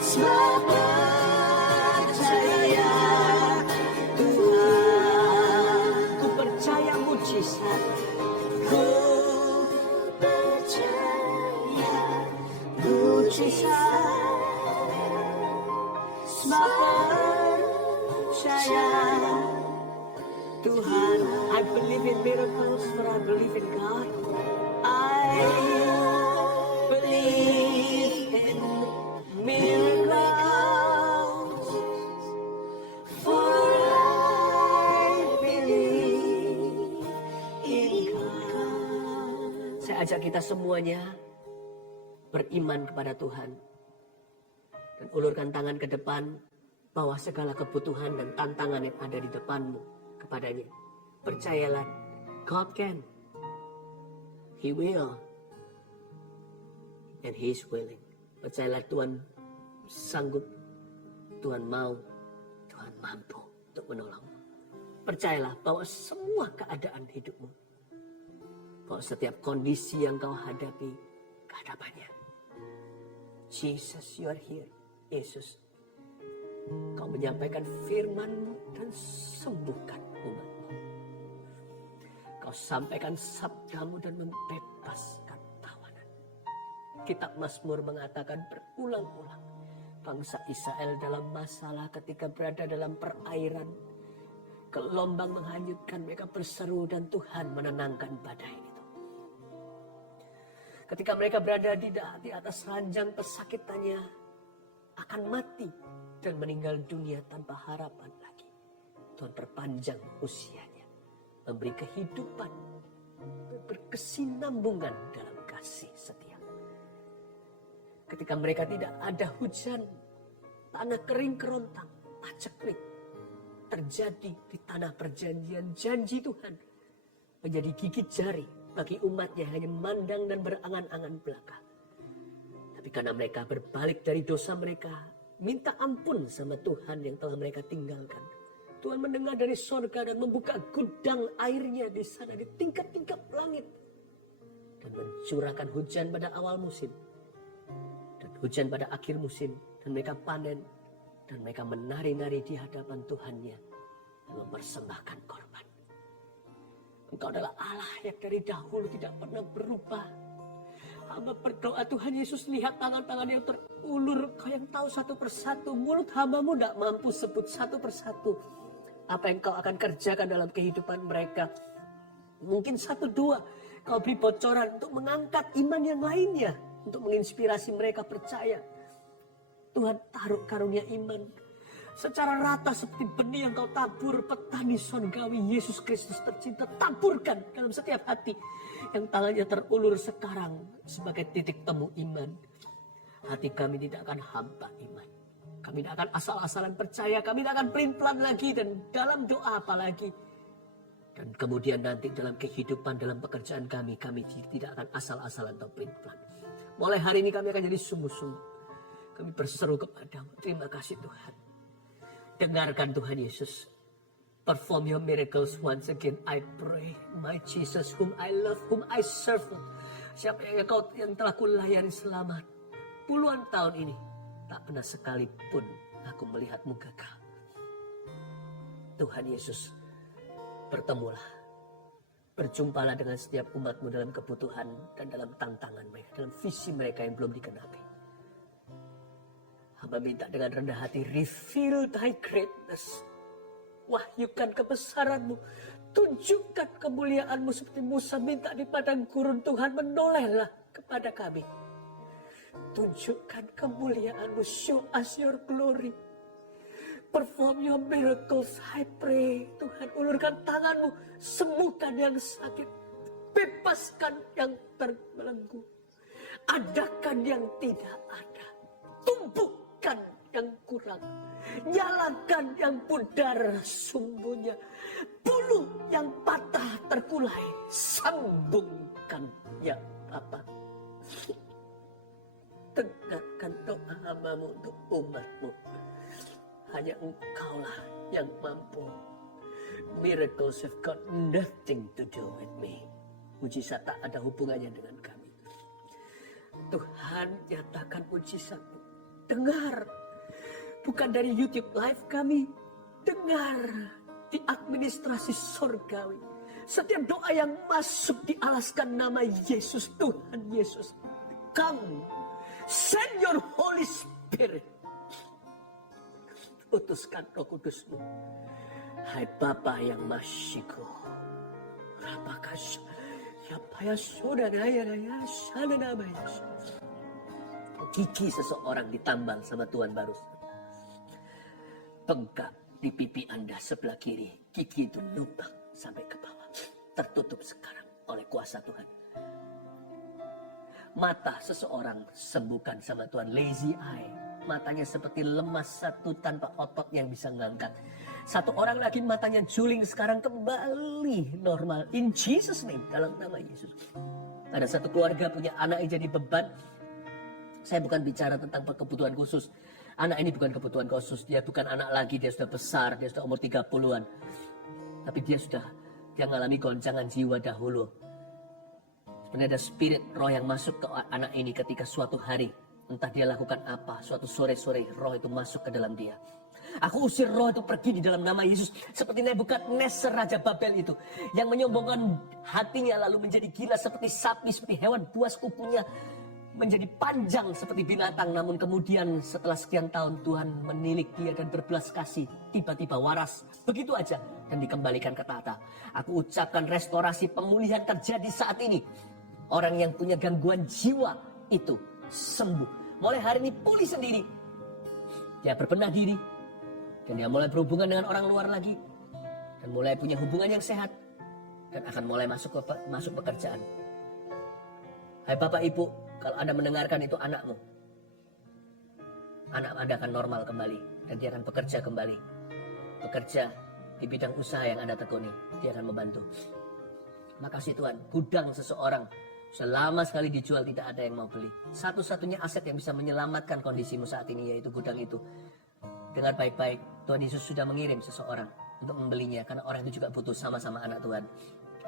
sebab percaya Tuhan. Ku percaya mujizat, ku percaya mujizat, sebab percaya Tuhan. I believe in miracles, but I believe in God. I believe in miracles, for I believe in God. Saya ajak kita semuanya beriman kepada Tuhan dan ulurkan tangan ke depan, bawa segala kebutuhan dan tantangan yang ada di depanmu kepadanya. Percayalah, God can. He will. And He is willing. Percayalah Tuhan sanggup, Tuhan mau, Tuhan mampu untuk menolongmu. Percayalah bahwa semua keadaan hidupmu, bahwa setiap kondisi yang kau hadapi, kehadapannya, Jesus, you are here. Yesus, kau menyampaikan firman-Mu dan sembuhkan umat-Mu. Kau sampaikan sabda-Mu dan membebaskan tawanan. Kitab Mazmur mengatakan berulang-ulang, bangsa Israel dalam masalah ketika berada dalam perairan, gelombang menghanyutkan, mereka berseru dan Tuhan menenangkan badai itu. Ketika mereka berada di atas ranjang pesakitannya, akan mati dan meninggal dunia tanpa harapan lagi, Tuhan perpanjang usianya, memberi kehidupan, berkesinambungan dalam kasih setia. Ketika mereka tidak ada hujan, tanah kering kerontang, paceklik terjadi di tanah perjanjian, janji Tuhan menjadi gigit jari bagi umatnya hanya memandang dan berangan-angan belaka. Tapi karena mereka berbalik dari dosa mereka, minta ampun sama Tuhan yang telah mereka tinggalkan, Tuhan mendengar dari sorga dan membuka gudang airnya di sana di tingkat-tingkat langit dan mencurahkan hujan pada awal musim dan hujan pada akhir musim, dan mereka panen dan mereka menari-nari di hadapan Tuhannya dan mempersembahkan korban. Engkau adalah Allah yang dari dahulu tidak pernah berubah. Hamba berdoa, Tuhan Yesus, lihat tangan-tangan yang terulur, Kau yang tahu satu persatu. Mulut hamba-Mu tidak mampu sebut satu persatu apa yang Kau akan kerjakan dalam kehidupan mereka. Mungkin satu dua Kau beri bocoran untuk mengangkat iman yang lainnya, untuk menginspirasi mereka percaya. Tuhan taruh karunia iman secara rata seperti benih yang Kau tabur, petani sorgawi Yesus Kristus tercinta, taburkan dalam setiap hati yang tangannya terulur sekarang sebagai titik temu iman. Hati kami tidak akan hampa iman. Kami tidak akan asal-asalan percaya, kami tidak akan pelin-pelan lagi dan dalam doa apalagi. Dan kemudian nanti dalam kehidupan, dalam pekerjaan kami tidak akan asal-asalan atau pelin-pelan. Mulai hari ini kami akan jadi sungguh-sungguh. Kami berseru kepadamu, terima kasih Tuhan. Dengarkan Tuhan Yesus. Perform your miracles once again, I pray. My Jesus, whom I love, whom I serve. Siapa yang telah kulayani selama puluhan tahun ini, tak pernah sekalipun aku melihatmu gagal. Tuhan Yesus, bertemulah. Berjumpalah dengan setiap umatmu dalam kebutuhan dan dalam tantangan mereka, dalam visi mereka yang belum dikenapi. Hamba minta dengan rendah hati, reveal thy greatness. Wahyukan kebesaranmu, tunjukkan kemuliaanmu seperti Musa minta di padang gurun. Tuhan, menolehlah kepada kami. Tunjukkan kemuliaanmu, show us your glory. Perform your miracles, I pray. Tuhan, ulurkan tanganmu, sembuhkan yang sakit, bebaskan yang terbelenggu, adakan yang tidak ada, tumbuhkan yang kurang, nyalakan yang pudar sumbunya, bulu yang patah terkulai, sambungkan yang patah. Dengarkan doa hamba-Mu untuk umat-Mu. Hanya Engkaulah yang mampu. Miracles have got nothing to do with me. Mujizat tak ada hubungannya dengan kami. Tuhan, nyatakan mujizat-Mu. Dengar. Bukan dari YouTube live kami. Dengar di administrasi sorgawi. Setiap doa yang masuk dialaskan nama Yesus, Tuhan Yesus. Come, send your Holy Spirit. Utuskan Roh Kudus-Mu. Hai Bapa yang Masyiko. Rapakas. Ya paya saudara ya sana namanya. Gigi seseorang ditambal sama Tuhan baru. Bengkak di pipi Anda sebelah kiri. Gigi itu lubang sampai ke bawah. Tertutup sekarang oleh kuasa Tuhan. Mata seseorang sembuhkan sama Tuhan. Lazy eye. Matanya seperti lemas satu tanpa otot yang bisa ngangkat. Satu orang lagi matanya juling sekarang kembali normal. In Jesus name, dalam nama Yesus. Ada satu keluarga punya anak yang jadi beban. Saya bukan bicara tentang kebutuhan khusus. Anak ini bukan kebutuhan khusus. Dia bukan anak lagi, dia sudah besar, dia sudah umur 30-an. Tapi dia mengalami goncangan jiwa dahulu. Sebenarnya ada spirit roh yang masuk ke anak ini ketika suatu hari. Entah dia lakukan apa, suatu sore-sore roh itu masuk ke dalam dia. Aku usir roh itu pergi di dalam nama Yesus. Seperti Nebukadnezar Raja Babel itu. Yang menyombongkan hatinya lalu menjadi gila seperti sapi, seperti hewan buas kukunya. Menjadi panjang seperti binatang. Namun kemudian setelah sekian tahun Tuhan menilik dia dan berbelas kasih. Tiba-tiba waras. Begitu aja. Dan dikembalikan ke tata. Aku ucapkan restorasi pemulihan terjadi saat ini. Orang yang punya gangguan jiwa itu sembuh. Mulai hari ini pulih sendiri. Dia berbenah diri. Dan dia mulai berhubungan dengan orang luar lagi. Dan mulai punya hubungan yang sehat. Dan akan mulai masuk pekerjaan. Hai Bapak Ibu, kalau Anda mendengarkan itu anakmu. Anak Anda akan normal kembali. Dan dia akan bekerja kembali. Bekerja di bidang usaha yang Anda tekuni. Dia akan membantu. Makasih Tuhan, gudang seseorang selama sekali dijual tidak ada yang mau beli. Satu-satunya aset yang bisa menyelamatkan kondisimu saat ini yaitu gudang itu. Dengar baik-baik, Tuhan Yesus sudah mengirim seseorang untuk membelinya. Karena orang itu juga butuh sama-sama anak Tuhan.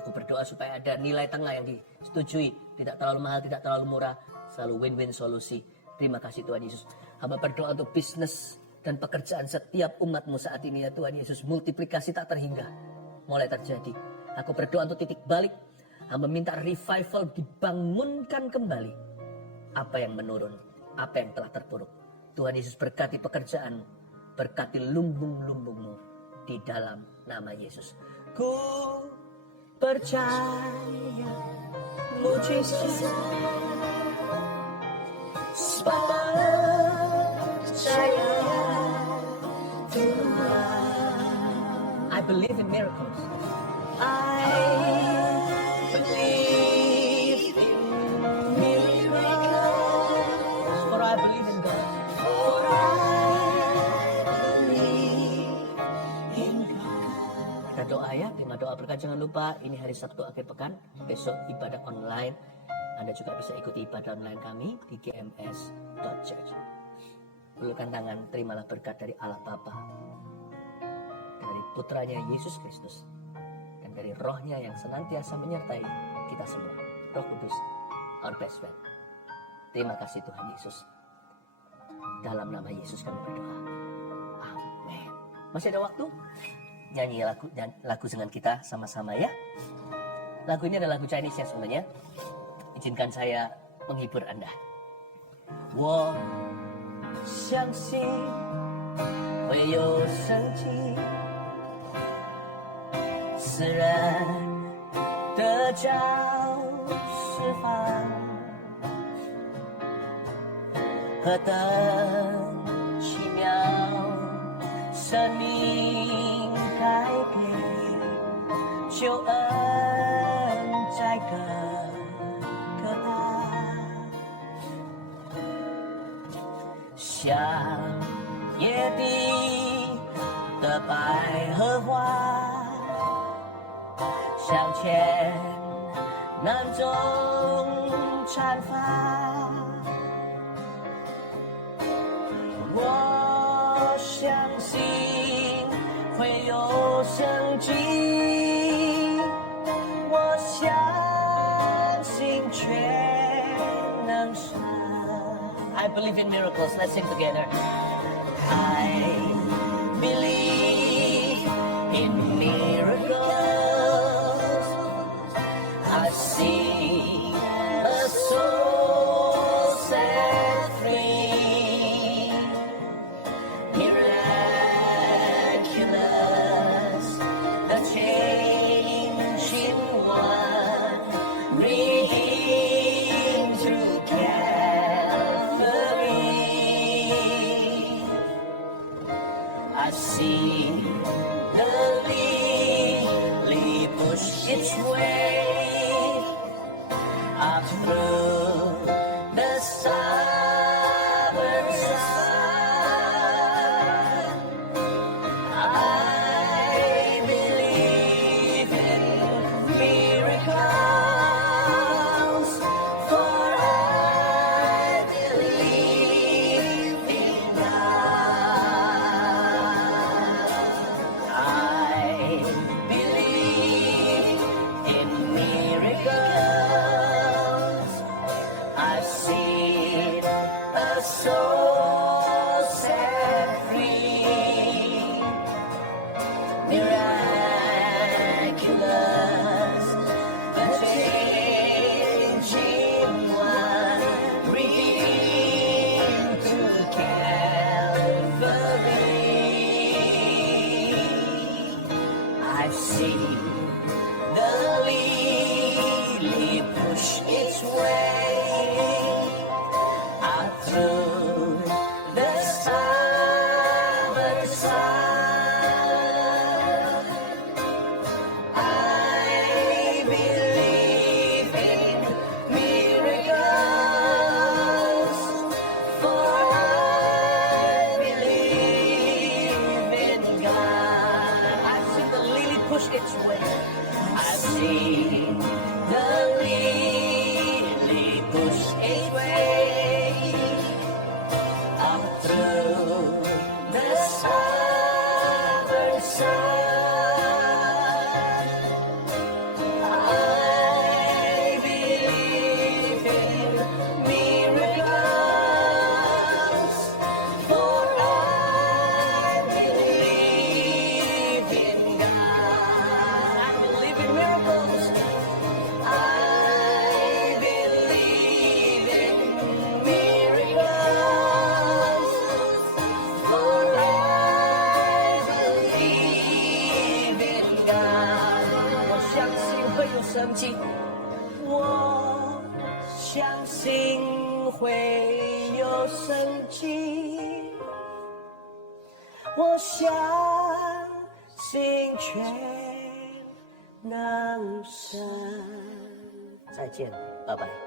Aku berdoa supaya ada nilai tengah yang disetujui. Tidak terlalu mahal, tidak terlalu murah. Selalu win-win solusi. Terima kasih Tuhan Yesus. Hamba berdoa untuk bisnis dan pekerjaan setiap umatmu saat ini ya Tuhan Yesus. Multiplikasi tak terhingga mulai terjadi. Aku berdoa untuk titik balik. Hamba minta revival dibangunkan kembali. Apa yang menurun, apa yang telah terpuruk. Tuhan Yesus berkati pekerjaan, berkati lumbung-lumbungmu di dalam nama Yesus. Ku percaya mujizat, percaya Tuhan. I believe in miracles. I believe in miracles. For I believe in God. For I believe in God. Kita doa ya, tema doa berkat. Jangan lupa ini hari Sabtu akhir pekan. Besok ibadah online. Anda juga bisa ikuti ibadah online kami di gms.church. Ulurkan tangan, terimalah berkat dari Allah Bapa, dari putranya Yesus Kristus, dan dari rohnya yang senantiasa menyertai kita semua. Roh Kudus, our best friend. Terima kasih Tuhan Yesus. Dalam nama Yesus kami berdoa. Amin. Masih ada waktu? Nyanyi lagu dengan kita sama-sama ya. Lagu ini adalah lagu Chinese ya sebenarnya. Izinkan saya menghibur Anda. 我相信会有神迹，自然的教释放，何等奇妙，生命改变，救恩在各大。像野地的百合花，向前南中绽放。我相信会有生机，我相信全能神。I believe in miracles. Let's sing together. I believe in miracles. I see a soul set free. Miraculous, the changing one, redeemed through I see the lily push its way up through the summer sun. I believe in miracles, for I believe 绩。我相信会有生机，我相信全能神。再见，拜拜。